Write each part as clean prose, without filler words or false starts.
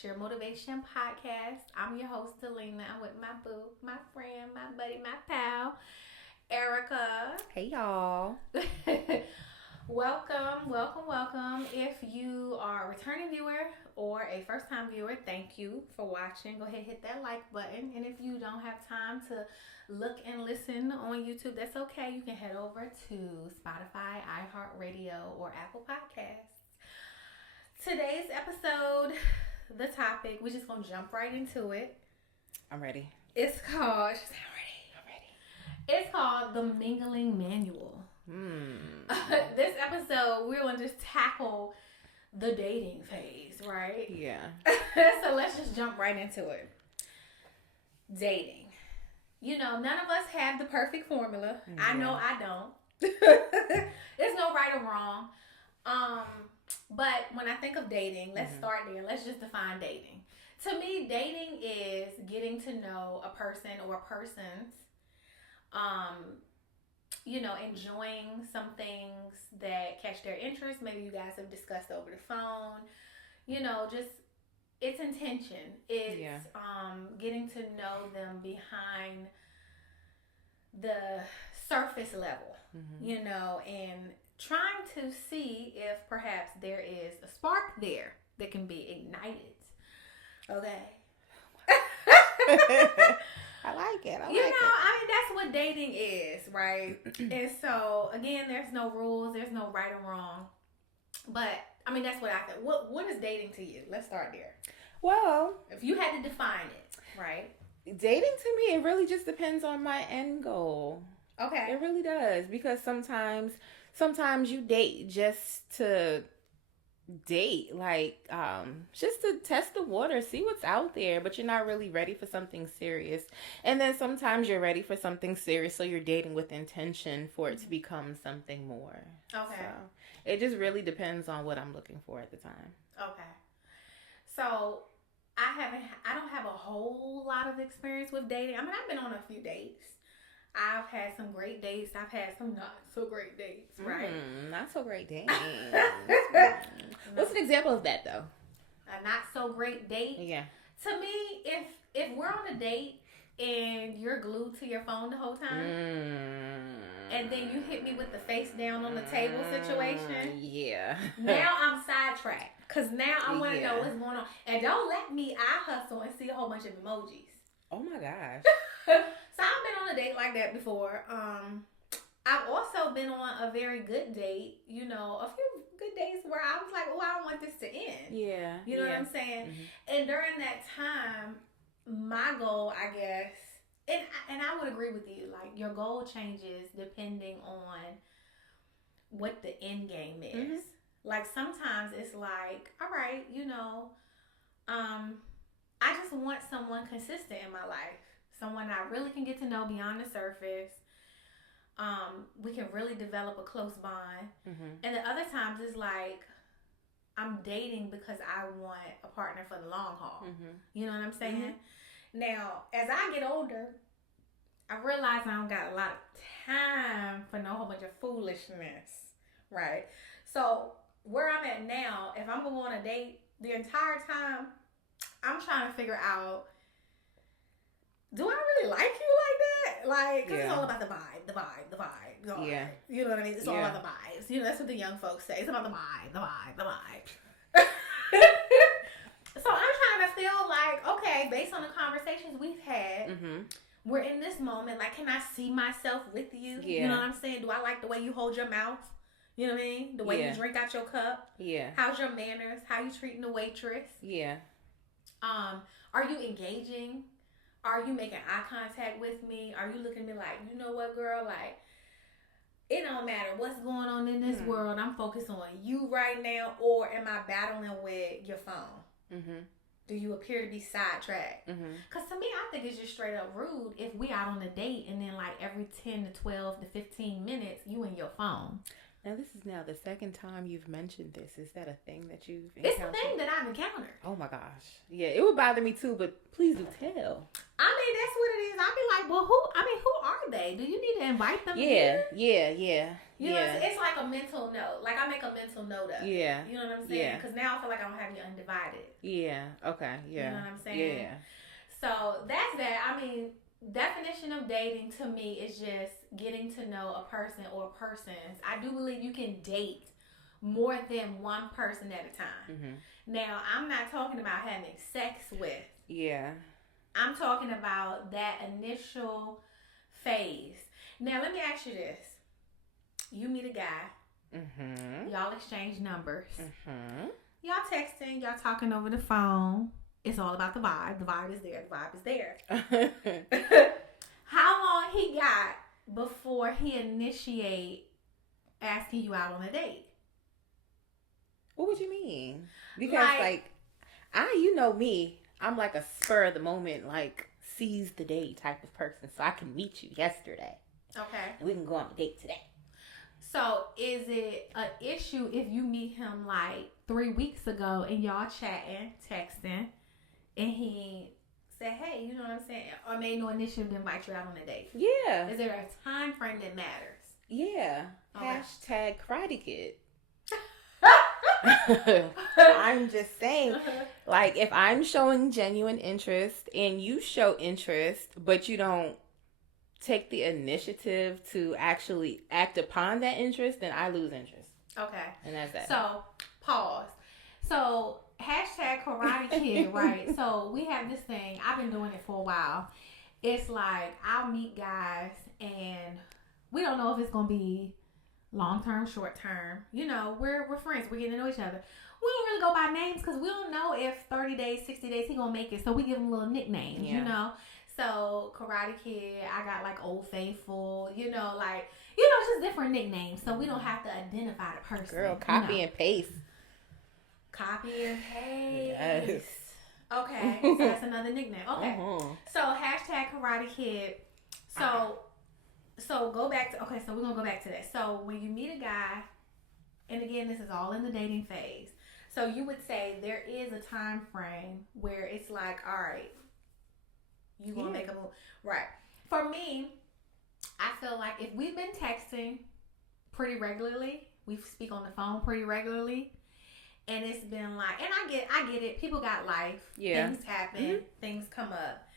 Share Motivation Podcast. I'm your host, Dalena. I'm with my boo, my friend, my buddy, my pal, Erika. Hey, y'all. Welcome. If you are a returning viewer or a first-time viewer, thank you for watching. Go ahead, hit that like button. And if you don't have time to look and listen on YouTube, that's okay. You can head over to Spotify, iHeartRadio, or Apple Podcasts. Today's episode, the topic, we're just going to jump right into it. I'm ready. It's called, she's not ready. I'm ready. It's called the Mingling Manual. This episode, we're going to just tackle the dating phase, right? Yeah. So let's just jump right into it. Dating. You know, none of us have the perfect formula. Yeah. I know I don't. There's no right or wrong. But when I think of dating, let's start there. Let's just define dating. To me, dating is getting to know a person or persons, enjoying some things that catch their interest. Maybe you guys have discussed over the phone. Just it's intention. It's getting to know them behind the surface level, and trying to see if perhaps there is a spark there that can be ignited. Okay. I like it. That's what dating is, right? And so, again, there's no rules. There's no right or wrong. But, that's what I think. What is dating to you? Let's start there. Well, if you had to define it, right? Dating to me, it really just depends on my end goal. Okay. It really does. Because sometimes you date just to date, just to test the water, see what's out there, but you're not really ready for something serious. And then sometimes you're ready for something serious, so you're dating with intention for it to become something more. Okay. So it just really depends on what I'm looking for at the time. Okay. So I don't have a whole lot of experience with dating. I've been on a few dates. I've had some great dates. I've had some not so great dates, right? Not so great dates. What's an example of that, though? A not so great date? Yeah. To me, if we're on a date and you're glued to your phone the whole time, and then you hit me with the face down on the table situation, yeah. Now I'm sidetracked. Because now I want to know what's going on. And don't let me eye hustle and see a whole bunch of emojis. Oh, my gosh. So I've been on a date like that before. I've also been on a very good date, a few good dates where I was like, oh, I don't want this to end. Yeah. You know what I'm saying? Mm-hmm. And during that time, my goal, I guess, and I would agree with you, like your goal changes depending on what the end game is. Mm-hmm. Like sometimes it's like, all right, I just want someone consistent in my life. Someone I really can get to know beyond the surface. We can really develop a close bond. Mm-hmm. And the other times it's like I'm dating because I want a partner for the long haul. Mm-hmm. You know what I'm saying? Mm-hmm. Now, as I get older, I realize I don't got a lot of time for no whole bunch of foolishness. Right? So where I'm at now, if I'm going to go on a date, the entire time I'm trying to figure out, do I really like you like that? Like, cause it's all about the vibe. Yeah. You know what I mean? It's all about the vibes. That's what the young folks say. It's about the vibe. So I'm trying to feel like, okay, based on the conversations we've had, we're in this moment. Like, can I see myself with you? Yeah. You know what I'm saying? Do I like the way you hold your mouth? You know what I mean? The way you drink out your cup. Yeah. How's your manners? How you treating the waitress? Yeah. Are you engaging? Are you making eye contact with me? Are you looking at me like, you know what, girl? Like, it don't matter what's going on in this world. I'm focused on you right now. Or am I battling with your phone? Mm-hmm. Do you appear to be sidetracked? Because to me, I think it's just straight up rude if we out on a date and then like every 10 to 12 to 15 minutes, you in your phone. Now, this is now the second time you've mentioned this. Is that a thing that you've encountered? It's a thing that I've encountered. Oh, my gosh. Yeah, it would bother me, too, but please do tell. That's what it is. I'd be like, well, who are they? date? Do you need to invite them? Yeah. You know, it's like a mental note. Like I make a mental note of it. Yeah. You know what I'm saying? Because now I feel like I don't have you undivided. Yeah. Okay. Yeah. You know what I'm saying? Yeah. So that's that. I mean, definition of dating to me is just getting to know a person or persons. I do believe you can date more than one person at a time. Mm-hmm. Now, I'm not talking about having sex with. Yeah. I'm talking about that initial phase. Now, let me ask you this. You meet a guy. Mm-hmm. Y'all exchange numbers. Mm-hmm. Y'all texting. Y'all talking over the phone. It's all about the vibe. The vibe is there. The vibe is there. How long he got before he initiate asking you out on a date? What would you mean? Because you know me, I'm like a spur of the moment, like seize the day type of person. So I can meet you yesterday. Okay. And we can go on a date today. So is it an issue if you meet him like 3 weeks ago and y'all chatting, texting, and he said, hey, you know what I'm saying? Or made no initiative to invite you out on a date? Yeah. Is there a time frame that matters? Yeah. Okay. #Karate Kid. I'm just saying, like, if I'm showing genuine interest and you show interest, but you don't take the initiative to actually act upon that interest, then I lose interest. Okay. And that's that. So, pause. So, #Karate Kid, right? So, we have this thing. I've been doing it for a while. It's like, I'll meet guys and we don't know if it's going to be long term, short term. You know, we're friends. We're getting to know each other. We don't really go by names because we don't know if 30 days, 60 days he gonna make it. So we give him little nicknames, you know. So Karate Kid, I got like Old Faithful, you know, like, you know, it's just different nicknames. So we don't have to identify the person. Girl, copy and paste. Copy and paste. Yes. Okay, so that's another nickname. Okay. Uh-huh. So #Karate Kid. So go back to, okay, so we're going to go back to that. So when you meet a guy, and again, this is all in the dating phase. So you would say there is a time frame where it's like, all right, you going to make a move. Right. For me, I feel like if we've been texting pretty regularly, we speak on the phone pretty regularly, and it's been like, and I get it. People got life. Yeah. Things happen. Mm-hmm. Things come up.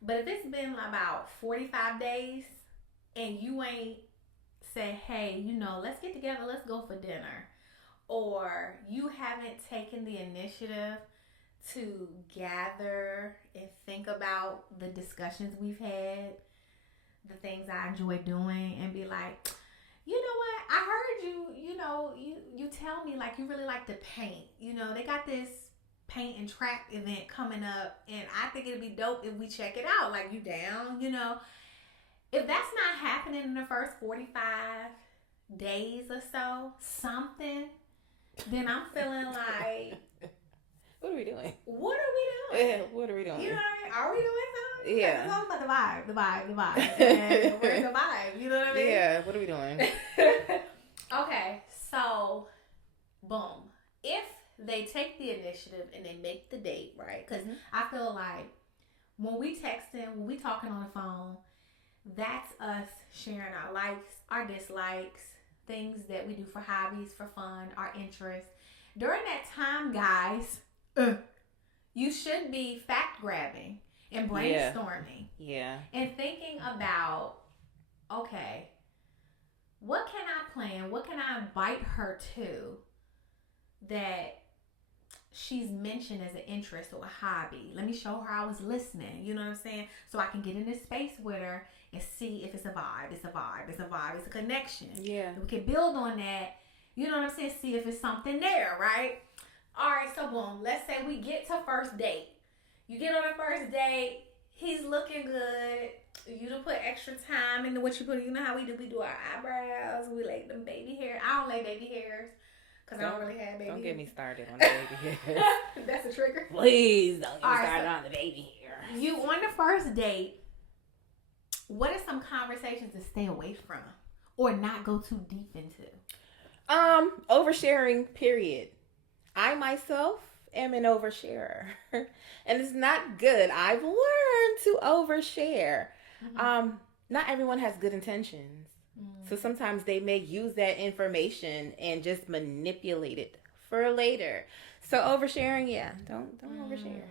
But if it's been about 45 days, and you ain't say, hey, you know, let's get together, let's go for dinner. Or you haven't taken the initiative to gather and think about the discussions we've had, the things I enjoy doing, and be like, you know what, I heard you tell me like you really like to paint. You know, they got this paint and track event coming up, and I think it'd be dope if we check it out. Like, you down, you know? If that's not happening in the first 45 days or so, then I'm feeling like, what are we doing? What are we doing? Yeah, what are we doing? You know what I mean? Are we doing something? Yeah. It's all about the vibe. And where's the vibe? You know what I mean? Yeah, what are we doing? Okay, so, boom. If they take the initiative and they make the date, right? Because I feel like when we texting, when we talking on the phone, that's us sharing our likes, our dislikes, things that we do for hobbies, for fun, our interests. During that time, guys, you should be fact grabbing and brainstorming. Yeah. And thinking about, okay, what can I plan? What can I invite her to that she's mentioned as an interest or a hobby? Let me show her I was listening. You know what I'm saying? So I can get in this space with her and see if it's a vibe. It's a connection. Yeah. We can build on that. You know what I'm saying? See if it's something there, right? All right, so boom. Let's say we get to first date. You get on a first date. He's looking good. You don't put extra time into what you put. You know how we do? We do our eyebrows. We lay them baby hair. I don't lay baby hairs because I don't really have baby hair. Don't get me started on the baby hair. That's a trigger. Please don't get me started on the baby hair. You on the first date, what are some conversations to stay away from or not go too deep into? Oversharing, period. I myself am an oversharer. And it's not good. I've learned to overshare. Mm-hmm. not everyone has good intentions. So sometimes they may use that information and just manipulate it for later. So oversharing, yeah, don't overshare.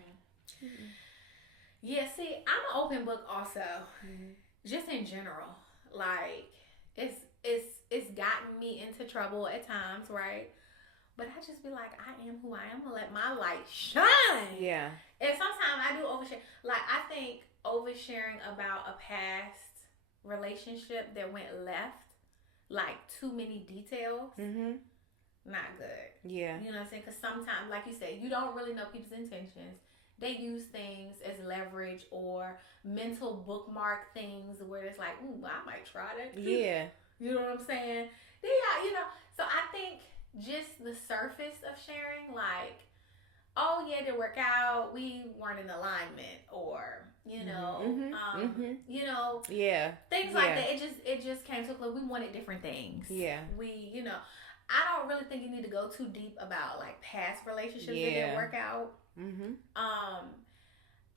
Yeah, see, I'm an open book also. Just in general, like it's gotten me into trouble at times, right? But I just be like, I am who I am. I'm gonna let my light shine. Yeah. And sometimes I do overshare. Like, I think oversharing about a past relationship that went left, like too many details, not good. Yeah. You know what I'm saying? Because sometimes, like you said, you don't really know people's intentions. They use things as leverage or mental bookmark things where it's like, ooh, I might try that too. Yeah. You know what I'm saying? Yeah, you know. So I think just the surface of sharing, like, oh yeah, didn't work out, we weren't in alignment, or you know, you know, yeah, things like that. It just came to a close. We wanted different things. Yeah, we, you know, I don't really think you need to go too deep about like past relationships that didn't work out.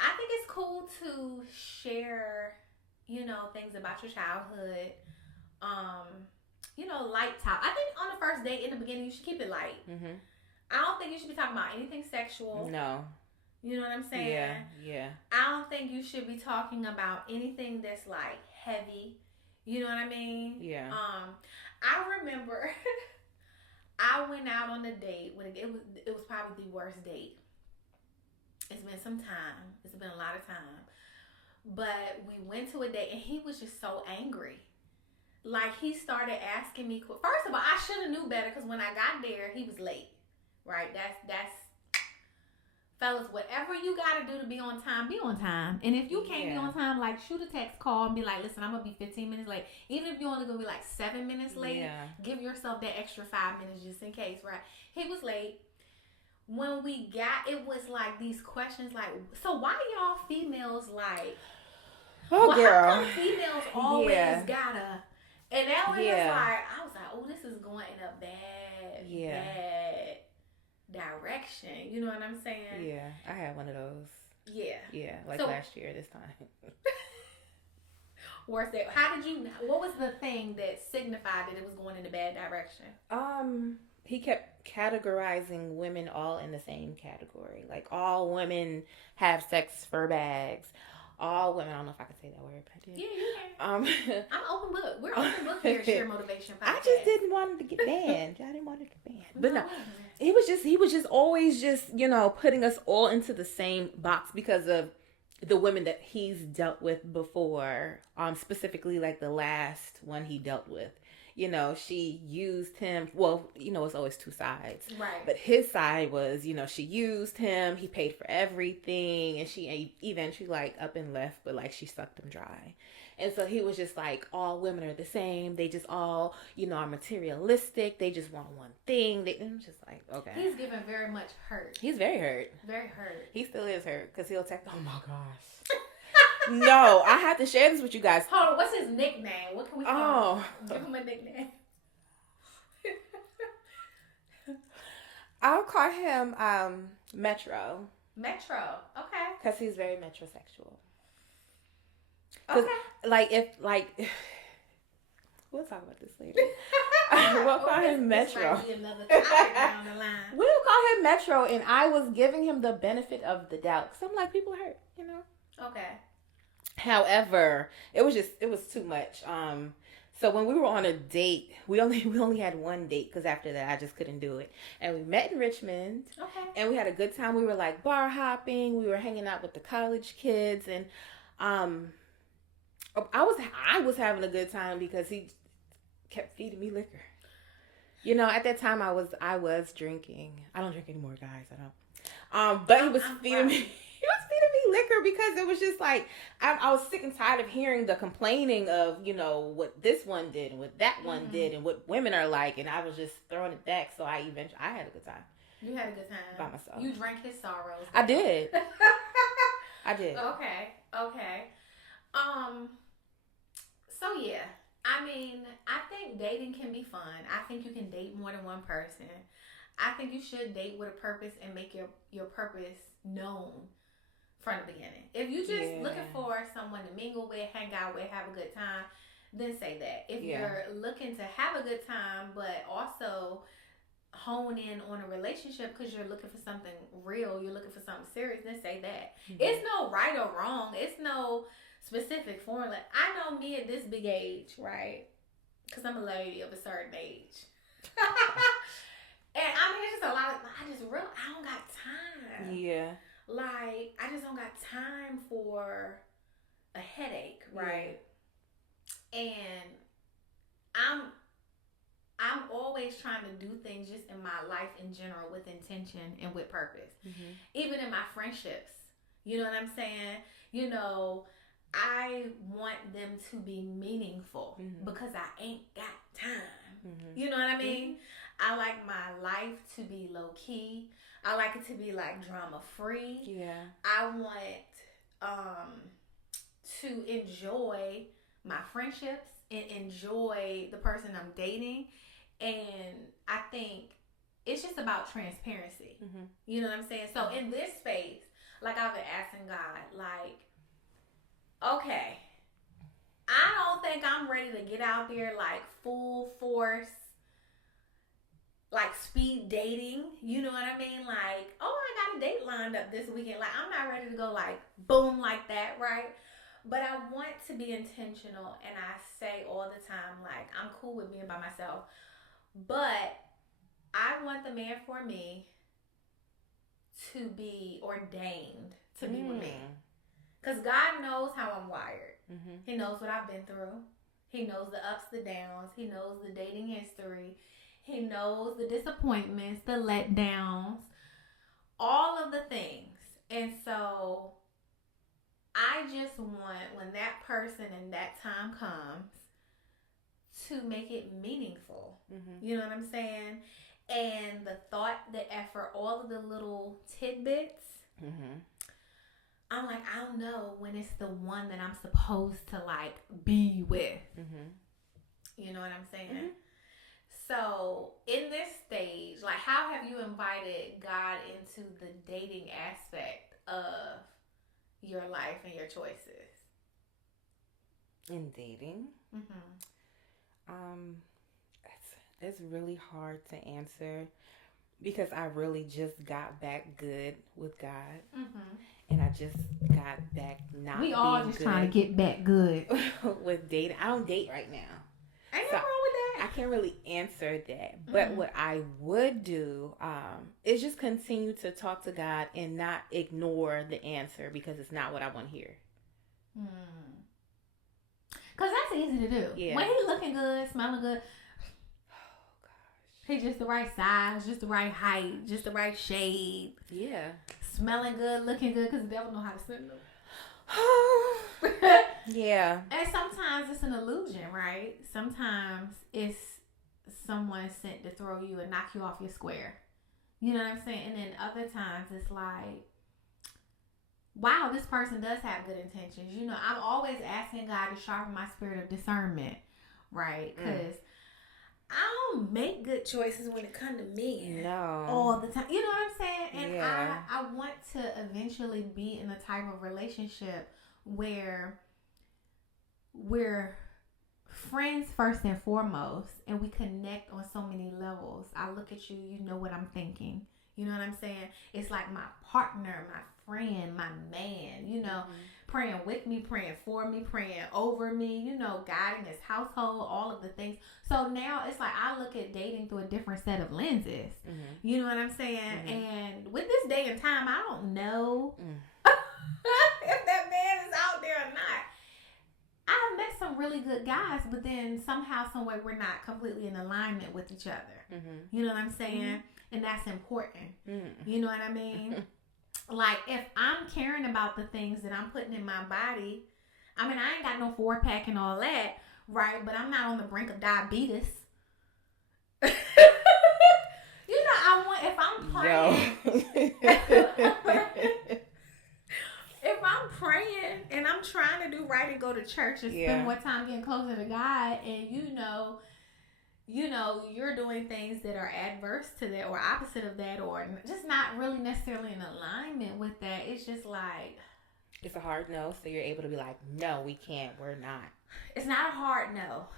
I think it's cool to share, you know, things about your childhood. You know, light talk. I think on the first date in the beginning, you should keep it light. I don't think you should be talking about anything sexual. No. You know what I'm saying? Yeah. I don't think you should be talking about anything that's like heavy. You know what I mean? Yeah. I remember I went out on a date with it was probably the worst date. It's been some time. It's been a lot of time. But we went to a date and he was just so angry. Like, he started asking me, first of all, I should have knew better because when I got there, he was late. Right? That's fellas, whatever you got to do to be on time, be on time. And if you can't be on time, like, shoot a text, call, and be like, listen, I'm going to be 15 minutes late. Even if you're only going to be like 7 minutes late, give yourself that extra 5 minutes just in case, right? He was late. When we got, it was like these questions like, so why y'all females like, oh, well, girl. how come females always gotta, and that was just like, I was like, oh, this is going in a bad direction. You know what I'm saying? Yeah, I had one of those. Yeah, like last year this time. Worse day. What was the thing that signified that it was going in a bad direction? He kept categorizing women all in the same category. Like, all women have sex fur bags. All women, I don't know if I can say that word, but I did. Yeah, you can. I'm open book. We're open book here at Share Motivation Podcast. I just didn't want it to get banned. I didn't want it to get banned. But no, he was just always just, you know, putting us all into the same box because of the women that he's dealt with before. Specifically, like the last one he dealt with. You know, she used him. Well, you know, it's always two sides. Right. But his side was, you know, she used him. He paid for everything. And she eventually, like, up and left. But, like, she sucked him dry. And so he was just like, all women are the same. They just all, you know, are materialistic. They just want one thing. I'm just like, okay. He's given very much hurt. He's very hurt. Very hurt. He still is hurt. Because he'll text, oh, my gosh. No, I have to share this with you guys. Hold on, what's his nickname? What can we call him? Give him a nickname. I'll call him Metro. Metro, okay. Because he's very metrosexual. Okay. We'll talk about this later. We'll call him Metro. This might be another topic down the line. We'll call him Metro, and I was giving him the benefit of the doubt. Because I'm like, people hurt, you know? Okay. However, it was too much. So when we were on a date, we only had one date because after that I just couldn't do it. And we met in Richmond. Okay. And we had a good time. We were like bar hopping. We were hanging out with the college kids, and I was having a good time because he kept feeding me liquor. You know, at that time I was drinking. I don't drink anymore, guys. I don't. But he was feeding me. He was feeding me liquor because it was just like, I was sick and tired of hearing the complaining of, you know, what this one did and what that one did and what women are like. And I was just throwing it back. So I had a good time. You had a good time. By myself. You drank his sorrows. I did. I did. Okay. So yeah, I mean, I think dating can be fun. I think you can date more than one person. I think you should date with a purpose and make your purpose known from the beginning. If you just looking for someone to mingle with, hang out with, have a good time, then say that. If you're looking to have a good time, but also hone in on a relationship because you're looking for something real, you're looking for something serious, then say that. It's no right or wrong. It's no specific formula. I know me at this big age, right? Because I'm a lady of a certain age. And I mean, it's just a lot of, I don't got time. Yeah. Like, I just don't got time for a headache, right? Yeah. And I'm always trying to do things just in my life in general with intention and with purpose. Even in my friendships. You know what I'm saying? You know, I want them to be meaningful because I ain't got time. You know what I mean? I like my life to be low key. I like it to be like drama free. Yeah. I want to enjoy my friendships and enjoy the person I'm dating. And I think it's just about transparency. You know what I'm saying? So in this space, like I've been asking God, like, okay, I don't think I'm ready to get out there like full force, like speed dating. You know what I mean? Like, oh, I got a date lined up this weekend. Like, I'm not ready to go like boom like that, right? But I want to be intentional, and I say all the time, like, I'm cool with being by myself. But I want the man for me to be ordained to be with me. Because God knows how I'm wired. He knows what I've been through. He knows the ups, the downs. He knows the dating history. He knows the disappointments, the letdowns, all of the things. And so I just want, when that person and that time comes, to make it meaningful. You know what I'm saying? And the thought, the effort, all of the little tidbits, I'm like, I don't know when it's the one that I'm supposed to like be with. You know what I'm saying? So in this stage, like, how have you invited God into the dating aspect of your life and your choices? In dating? It's really hard to answer because I really just got back good with God. And I just got back not being good. We all just trying to get back good with dating. I don't date right now. Ain't nothing wrong with that. I can't really answer that. But what I would do is just continue to talk to God and not ignore the answer because it's not what I want to hear. Because that's easy to do. Yeah. When he's looking good, smelling good. Oh, gosh. He's just the right size, just the right height, just the right shape. Yeah. Smelling good, looking good, because the devil know how to send them. Yeah. And sometimes it's an illusion, right? Sometimes it's someone sent to throw you and knock you off your square. You know what I'm saying? And then other times it's like, wow, this person does have good intentions. You know, I'm always asking God to sharpen my spirit of discernment, right? Because I don't make good choices when it comes to men all the time. You know what I'm saying? And I want to eventually be in a type of relationship where we're friends first and foremost, and we connect on so many levels. I look at you, you know what I'm thinking. You know what I'm saying? It's like my partner, my friend, my man, you know, praying with me, praying for me, praying over me, you know, guiding his household, all of the things. So now it's like I look at dating through a different set of lenses. You know what I'm saying? And with this day and time, I don't know if that man is out there or not. I've met some really good guys, but then somehow, some way, we're not completely in alignment with each other. You know what I'm saying? And that's important. You know what I mean? Like, if I'm caring about the things that I'm putting in my body, I mean, I ain't got no 4-pack and all that, right? But I'm not on the brink of diabetes. You know, I want, if I'm praying, if I'm praying and I'm trying to do right and go to church and spend more time getting closer to God, and you know, you're doing things that are adverse to that or opposite of that or just not really necessarily in alignment with that. It's just like, It's a hard no, so you're able to be like, no, we can't. We're not. It's not a hard no.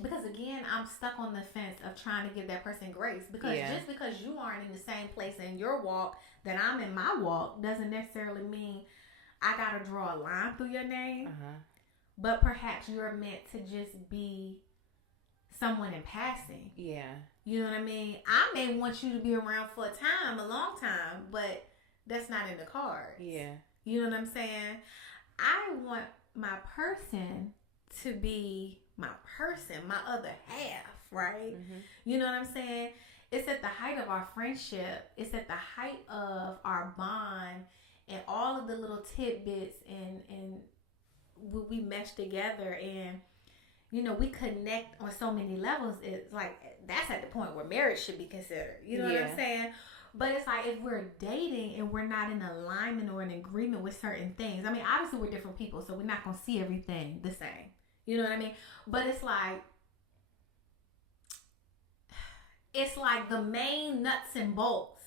Because again, I'm stuck on the fence of trying to give that person grace. Because just because you aren't in the same place in your walk that I'm in my walk doesn't necessarily mean I gotta draw a line through your name. But perhaps you're meant to just be someone in passing. Yeah. You know what I mean? I may want you to be around for a long time, but that's not in the cards. Yeah. You know what I'm saying? I want my person to be my person, my other half, right? You know what I'm saying? It's at the height of our friendship. It's at the height of our bond and all of the little tidbits and we mesh together and, you know, we connect on so many levels. It's like, that's at the point where marriage should be considered. You know what I'm saying? But it's like, if we're dating and we're not in alignment or in agreement with certain things, I mean, obviously we're different people, so we're not going to see everything the same. You know what I mean? But it's like the main nuts and bolts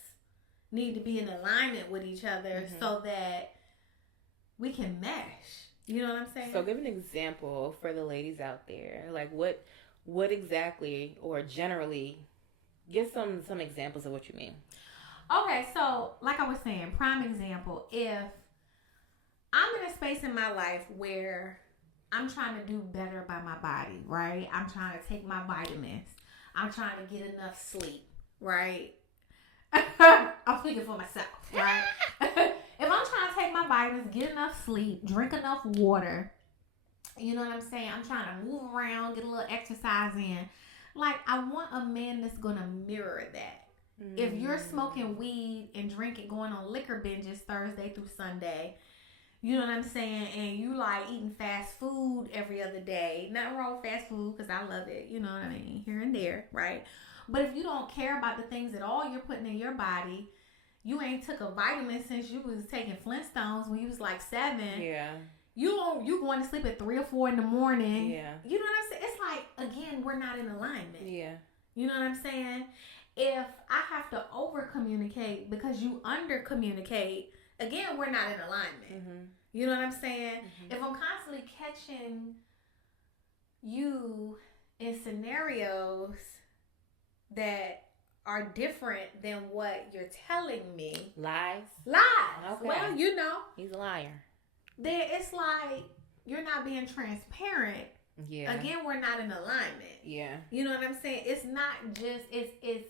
need to be in alignment with each other so that we can mesh. You know what I'm saying? So give an example for the ladies out there. Like what exactly, or generally, give some examples of what you mean. Okay, so like I was saying, prime example, if I'm in a space in my life where I'm trying to do better by my body, right? I'm trying to take my vitamins. I'm trying to get enough sleep, right? I'm speaking for myself, right? If I'm trying to take my vitamins, get enough sleep, drink enough water, you know what I'm saying? I'm trying to move around, get a little exercise in. Like, I want a man that's going to mirror that. If you're smoking weed and drinking, going on liquor binges Thursday through Sunday, you know what I'm saying? And you like eating fast food every other day. Nothing wrong with fast food because I love it. You know what I mean? Here and there, right? But if you don't care about the things at all you're putting in your body, you ain't took a vitamin since you was taking Flintstones when you was like 7. Yeah. You going to sleep at 3 or 4 in the morning. Yeah. You know what I'm saying? It's like, again, we're not in alignment. Yeah. You know what I'm saying? If I have to over communicate because you under communicate, again, we're not in alignment. You know what I'm saying? If I'm constantly catching you in scenarios that are different than what you're telling me. Lies. Okay. Well, you know. He's a liar. Then it's like you're not being transparent. Yeah. Again, we're not in alignment. Yeah. You know what I'm saying? It's not just, it's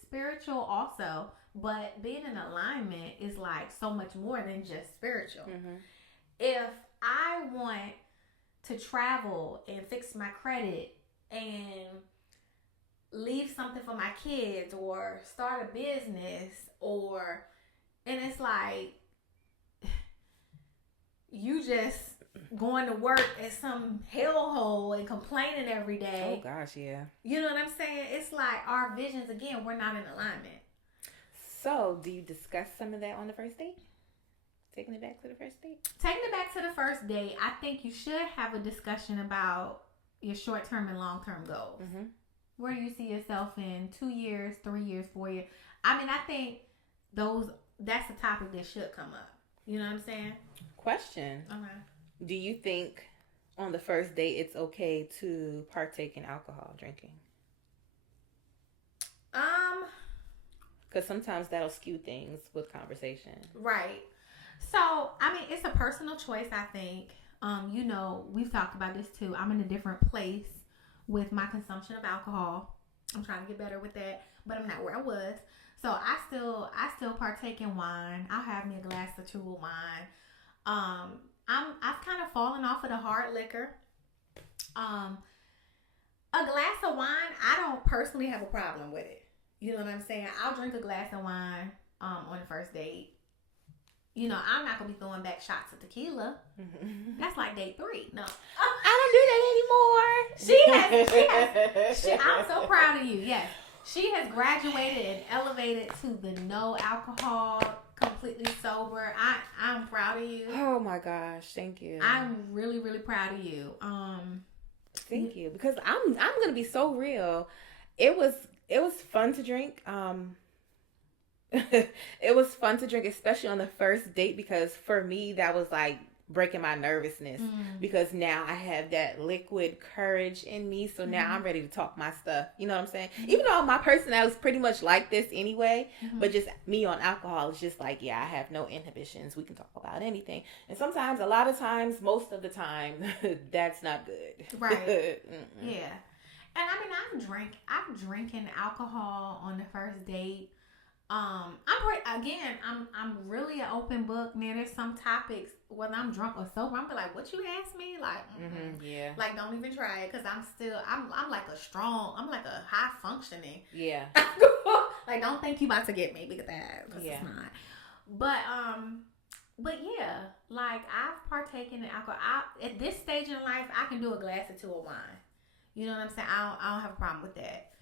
spiritual also, but being in alignment is like so much more than just spiritual. If I want to travel and fix my credit and leave something for my kids or start a business and it's like you just going to work at some hellhole and complaining every day. Oh gosh, yeah. You know what I'm saying? It's like our visions, again, we're not in alignment. So, do you discuss some of that on the first date? Taking it back to the first date? Taking it back to the first date, I think you should have a discussion about your short-term and long-term goals. Where do you see yourself in 2 years, 3 years, 4 years? I mean, I think that's a topic that should come up. You know what I'm saying? Question. Okay. Do you think on the first date it's okay to partake in alcohol drinking? Because sometimes that'll skew things with conversation. Right. So, I mean, it's a personal choice, I think. You know, we've talked about this too. I'm in a different place with my consumption of alcohol. I'm trying to get better with that, but I'm not where I was. So I still partake in wine. I'll have me a glass or two of wine. I've kind of fallen off of the hard liquor. A glass of wine, I don't personally have a problem with it. You know what I'm saying? I'll drink a glass of wine on the first date. You know, I'm not gonna be throwing back shots of tequila. That's like date 3. No, I don't do that anymore. I'm so proud of you. Yes, she has graduated and elevated to the no alcohol, completely sober. I'm proud of you. Oh my gosh, thank you. I'm really, really proud of you. Thank you, because I'm gonna be so real. It was fun to drink. It was fun to drink, especially on the first date, because for me, that was like breaking my nervousness because now I have that liquid courage in me. So now I'm ready to talk my stuff. You know what I'm saying? Even though my personality is pretty much like this anyway, but just me on alcohol is just like, yeah, I have no inhibitions. We can talk about anything. And sometimes, a lot of times, most of the time, that's not good. Right. Yeah. And I mean, I'm drinking alcohol on the first date. I'm really an open book. Man, there's some topics, whether I'm drunk or sober, I'm be like, what you asked me? Like, yeah. Like, don't even try it, because I'm like a high functioning. Yeah. Like, don't think you about to get me, because it's not. But yeah, like, I've partaken in alcohol. At this stage in life, I can do a glass or two of wine. You know what I'm saying? I don't have a problem with that.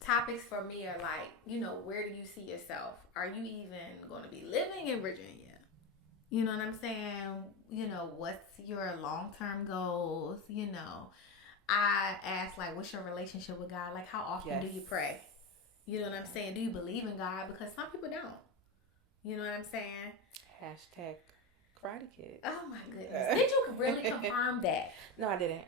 Topics for me are like, you know, where do you see yourself? Are you even going to be living in Virginia? You know what I'm saying? You know, what's your long-term goals? You know, I ask, like, what's your relationship with God? Like, how often do you pray? You know what I'm saying? Do you believe in God? Because some people don't. You know what I'm saying? Hashtag Karate Kid. Oh my goodness. Did you really confirm that? No, I didn't.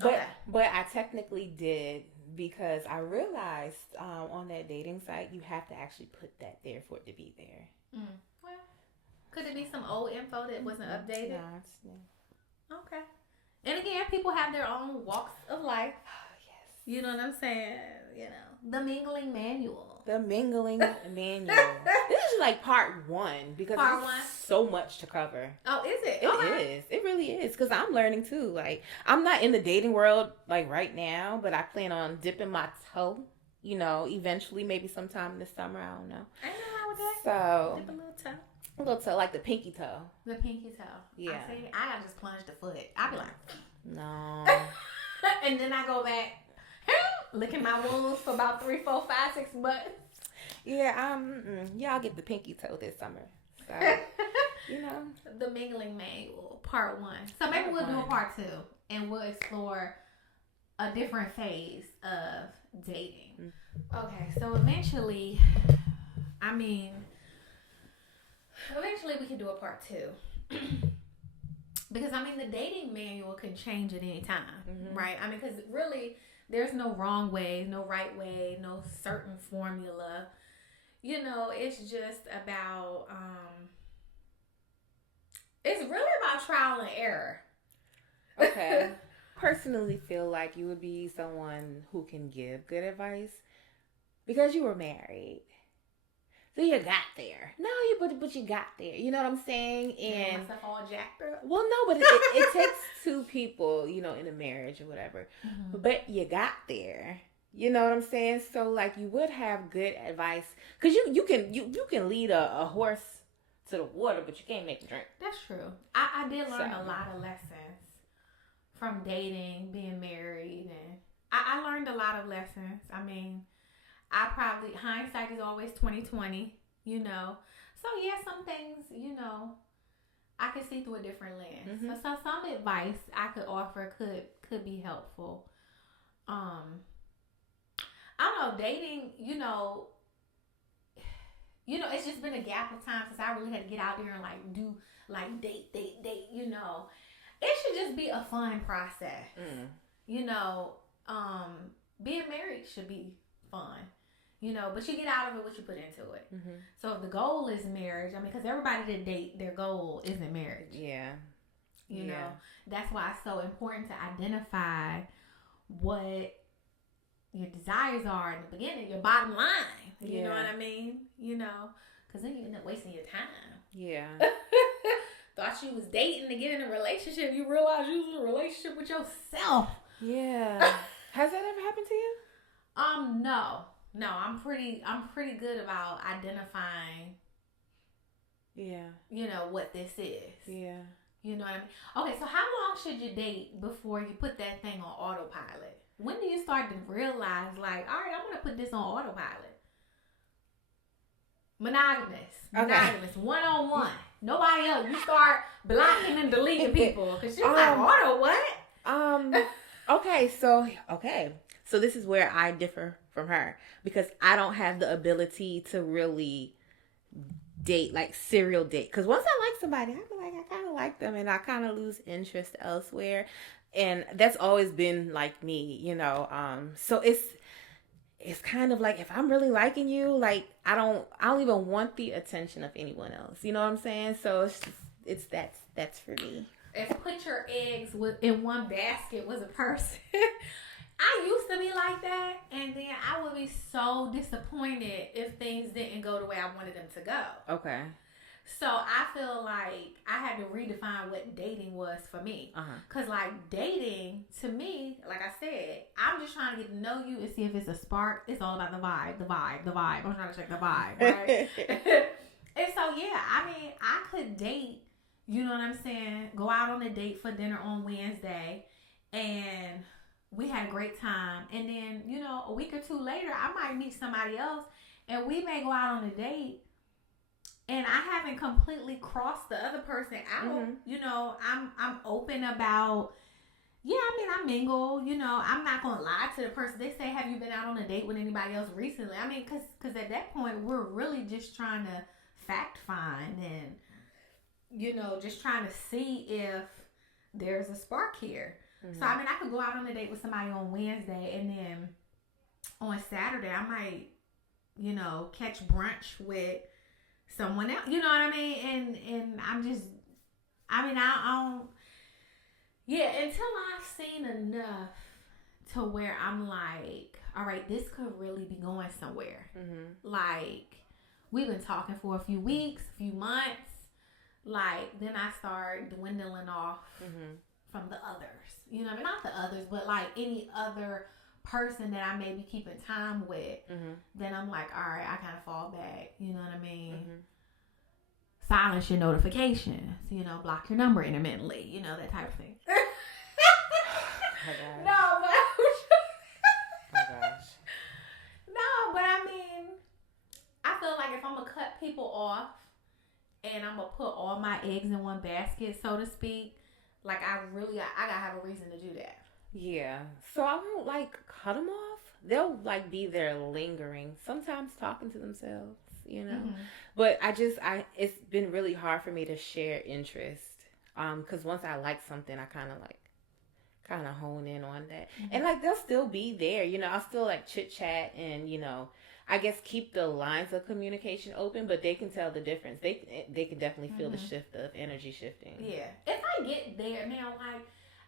Okay. But I technically did, because I realized on that dating site, you have to actually put that there for it to be there. Well, could it be some old info that wasn't updated? No, okay. And again, people have their own walks of life. Oh, yes. You know what I'm saying? You know, the Mingling Manual. The Mingling Manual. This is like part 1, because there's so much to cover. Oh, is it? It is. It really is. Because I'm learning too. Like, I'm not in the dating world like right now, but I plan on dipping my toe, you know, eventually, maybe sometime this summer. I don't know. I know how with that. So, dip a little toe. A little toe, like the pinky toe. The pinky toe. Yeah. I gotta just plunge the foot. I be like, no. And then I go back, licking my wounds for about 3, 4, 5, 6 months. Yeah, I'll get the pinky toe this summer. So, you know. The Mingling Manual, part 1. So maybe we'll do a part 2, and we'll explore a different phase of dating. Okay, so eventually we can do a part 2. Because, I mean, the dating manual can change at any time, right? I mean, because really, there's no wrong way, no right way, no certain formula. You know, it's just about, it's really about trial and error. Okay. Personally feel like you would be someone who can give good advice because you were married. So you got there. No, but you got there. You know what I'm saying? And myself all jacked up. Well, no, but it takes 2 people, you know, in a marriage or whatever. But you got there. You know what I'm saying? So like, you would have good advice, because you can lead a horse to the water, but you can't make it drink. That's true. I did learn a lot of lessons from dating, being married, and I learned a lot of lessons. I mean, hindsight is always 20/20, you know. So yeah, some things, you know, I could see through a different lens. So some advice I could offer could be helpful. I don't know, dating, you know, it's just been a gap of time since I really had to get out there and like do like date, you know. It should just be a fun process. You know, being married should be fun. You know, but you get out of it what you put into it. So if the goal is marriage, I mean, because everybody that date, their goal isn't marriage. Yeah. You know, that's why it's so important to identify what your desires are in the beginning, your bottom line. You know what I mean? You know, because then you end up wasting your time. Yeah. Thought you was dating to get in a relationship. You realize you was in a relationship with yourself. Yeah. Has that ever happened to you? No, I'm pretty good about identifying. Yeah. You know what this is. Yeah. You know what I mean? Okay, so how long should you date before you put that thing on autopilot? When do you start to realize, like, all right, I'm gonna put this on autopilot? Monogamous, one-on-one. Nobody else. You start blocking and deleting people because you're like, auto what? Okay, So this is where I differ from her, because I don't have the ability to really date, like serial date. Because once I like somebody, I feel like I kind of like them, and I kind of lose interest elsewhere. And that's always been like me, you know. So it's kind of like, if I'm really liking you, like I don't even want the attention of anyone else. You know what I'm saying? So that's for me. If put your eggs in one basket was a person. I used to be like that, and then I would be so disappointed if things didn't go the way I wanted them to go. Okay. So I feel like I had to redefine what dating was for me. Because like dating, to me, like I said, I'm just trying to get to know you and see if it's a spark. It's all about the vibe. I'm trying to check the vibe, right? And so, yeah, I mean, I could date, you know what I'm saying, go out on a date for dinner on Wednesday, and we had a great time. And then, you know, a week or two later, I might meet somebody else, and we may go out on a date, and I haven't completely crossed the other person out. Mm-hmm. You know, I'm open about, yeah, I mean, I mingle. You know, I'm not going to lie to the person. They say, have you been out on a date with anybody else recently? I mean, because at that point, we're really just trying to fact find and, you know, just trying to see if there's a spark here. Mm-hmm. So, I mean, I could go out on a date with somebody on Wednesday, and then on Saturday, I might, you know, catch brunch with someone else. You know what I mean? And I'm just, I mean, I don't, yeah, until I've seen enough to where I'm like, all right, this could really be going somewhere. Mm-hmm. Like, we've been talking for a few weeks, a few months. Like, then I start dwindling off from the others. You know what I mean? Not the others, but like any other person that I may be keeping time with. Mm-hmm. Then I'm like, all right, I kind of fall back. You know what I mean? Mm-hmm. Silence your notifications. You know, block your number intermittently. You know, that type of thing. Oh, no, but oh gosh. No, but I mean, I feel like if I'm gonna cut people off and I'm gonna put all my eggs in one basket, so to speak, like I gotta have a reason to do that. Yeah. So I won't like cut them off. They'll like be there lingering, sometimes talking to themselves, you know. Mm-hmm. But it's been really hard for me to share interest. Because once I like something, I kind of hone in on that. Mm-hmm. And like they'll still be there, you know. I'll still like chit chat and, you know, I guess keep the lines of communication open, but they can tell the difference. They can definitely feel the shift of energy shifting. Yeah. If I get there now, like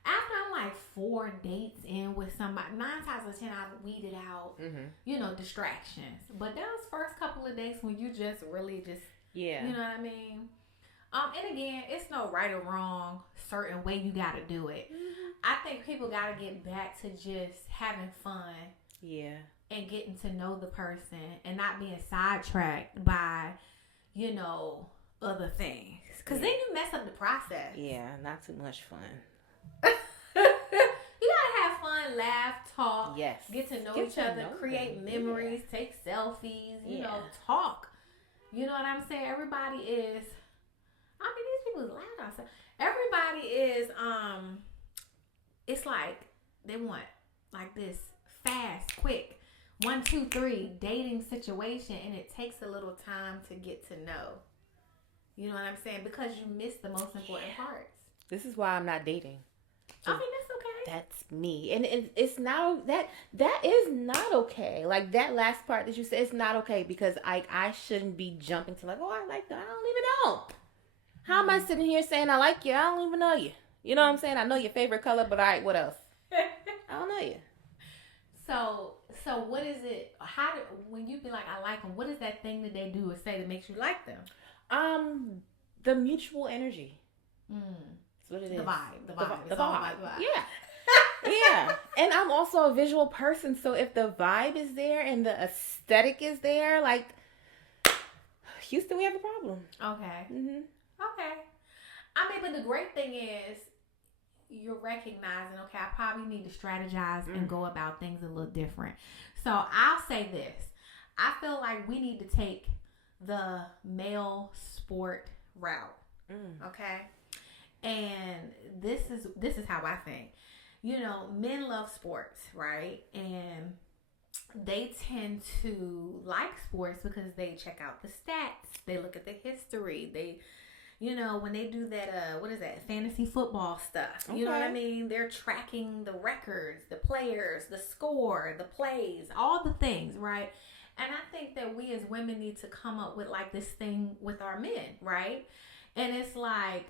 after I'm like 4 dates in with somebody, 9 times out of 10 I've weeded out, you know, distractions. But those first couple of dates when you just really just, you know what I mean? And again, it's no right or wrong certain way you got to do it. Mm-hmm. I think people got to get back to just having fun. Yeah. And getting to know the person and not being sidetracked by, you know, other things. Because then you mess up the process. Yeah, not too much fun. You gotta have fun, laugh, talk. Yes. Get to know each other, create memories, take selfies, you know, talk. You know what I'm saying? Everybody is, I mean, these people is loud outside. Everybody is, it's like they want like this fast, quick, 1, 2, 3 dating situation, and it takes a little time to get to know. You know what I'm saying? Because you miss the most important parts. This is why I'm not dating. I mean, that's okay. That's me. And it's not, that is not okay. Like that last part that you said, it's not okay, because I shouldn't be jumping to like, oh, I like that. I don't even know. How am I sitting here saying I like you? I don't even know you. You know what I'm saying? I know your favorite color, but all right, what else? I don't know you. So what is it? When you be like, I like them, what is that thing that they do or say that makes you like them? The mutual energy. That's what it is. The vibe. Yeah. Yeah. And I'm also a visual person, so if the vibe is there and the aesthetic is there, like Houston, we have a problem. Okay. Mm-hmm. Okay. I mean, but the great thing is you're recognizing, okay, I probably need to strategize and go about things a little different. So I'll say this. I feel like we need to take the male sport route. Okay? And this is how I think. you know, men love sports, right? And they tend to like sports because they check out the stats, they look at the history, they, you know, when they do that, what is that, fantasy football stuff, you know what I mean? They're tracking the records, the players, the score, the plays, all the things, right? And I think that we as women need to come up with like this thing with our men, right? And it's like,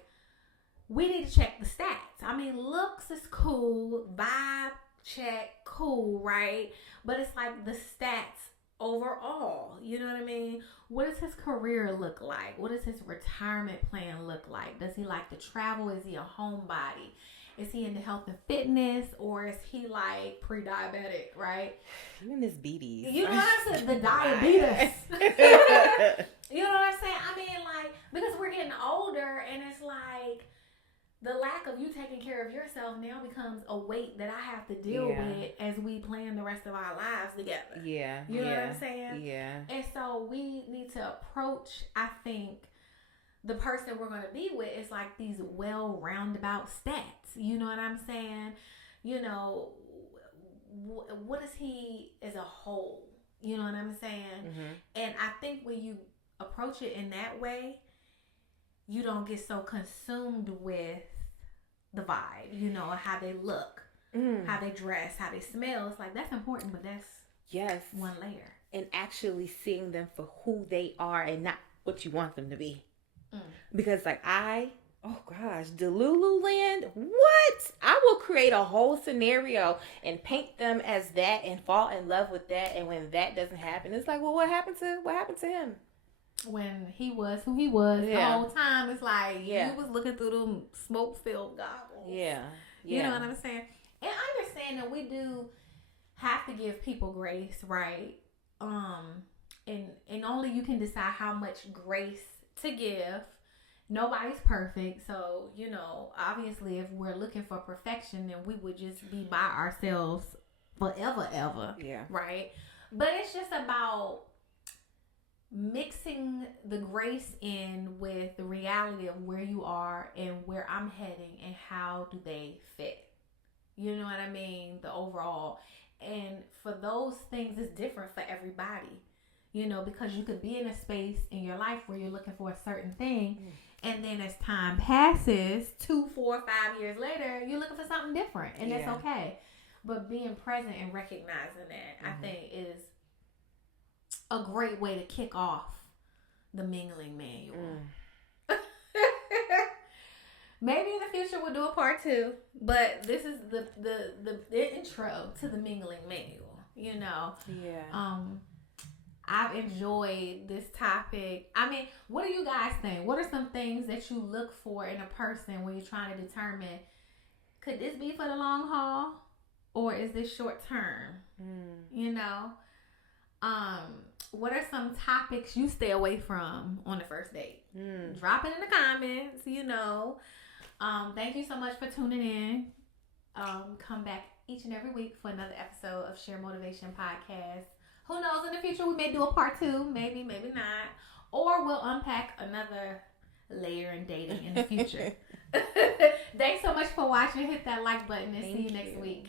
we need to check the stats. I mean, looks is cool, vibe check, cool, right? But it's like the stats overall, you know what I mean? What does his career look like? What does his retirement plan look like? Does he like to travel? Is he a homebody? Is he into health and fitness, or is he like pre-diabetic, right? You and this BDs. You know what I'm saying? The diabetes. You know what I'm saying? I mean, like, because we're getting older, and it's like the lack of you taking care of yourself now becomes a weight that I have to deal with as we plan the rest of our lives together. Yeah. You know what I'm saying? Yeah. And so we need to approach, I think, the person we're going to be with is like these well-roundabout stats. You know what I'm saying? You know, what is he as a whole? You know what I'm saying? Mm-hmm. And I think when you approach it in that way, you don't get so consumed with the vibe, you know, how they look, how they dress, how they smell. It's like, that's important, but that's one layer. And actually seeing them for who they are and not what you want them to be. Because like oh gosh, Delululand, what? I will create a whole scenario and paint them as that and fall in love with that. And when that doesn't happen, it's like, well, what happened to him? When he was who he was the whole time, it's like you was looking through them smoke-filled goggles. Yeah. You know what I'm saying? And I understand that we do have to give people grace, right? And only you can decide how much grace to give. Nobody's perfect, so you know, obviously, if we're looking for perfection, then we would just be by ourselves forever, ever. Yeah. Right? But it's just about mixing the grace in with the reality of where you are and where I'm heading and how do they fit. You know what I mean? The overall. And for those things, it's different for everybody. You know, because you could be in a space in your life where you're looking for a certain thing. And then as time passes, 2, 4, 5 years later, you're looking for something different. And that's okay. But being present and recognizing that, I think, is a great way to kick off the Mingling Manual. Maybe in the future we'll do a part 2, but this is the intro to the Mingling Manual, you know. Yeah. I've enjoyed this topic. I mean, what do you guys think? What are some things that you look for in a person when you're trying to determine, could this be for the long haul or is this short term? You know? What are some topics you stay away from on the first date? Drop it in the comments, you know. Thank you so much for tuning in. Come back each and every week for another episode of Share Motivation Podcast. Who knows, in the future we may do a part 2, maybe not. Or we'll unpack another layer in dating in the future. Thanks so much for watching. Hit that like button and see you next week.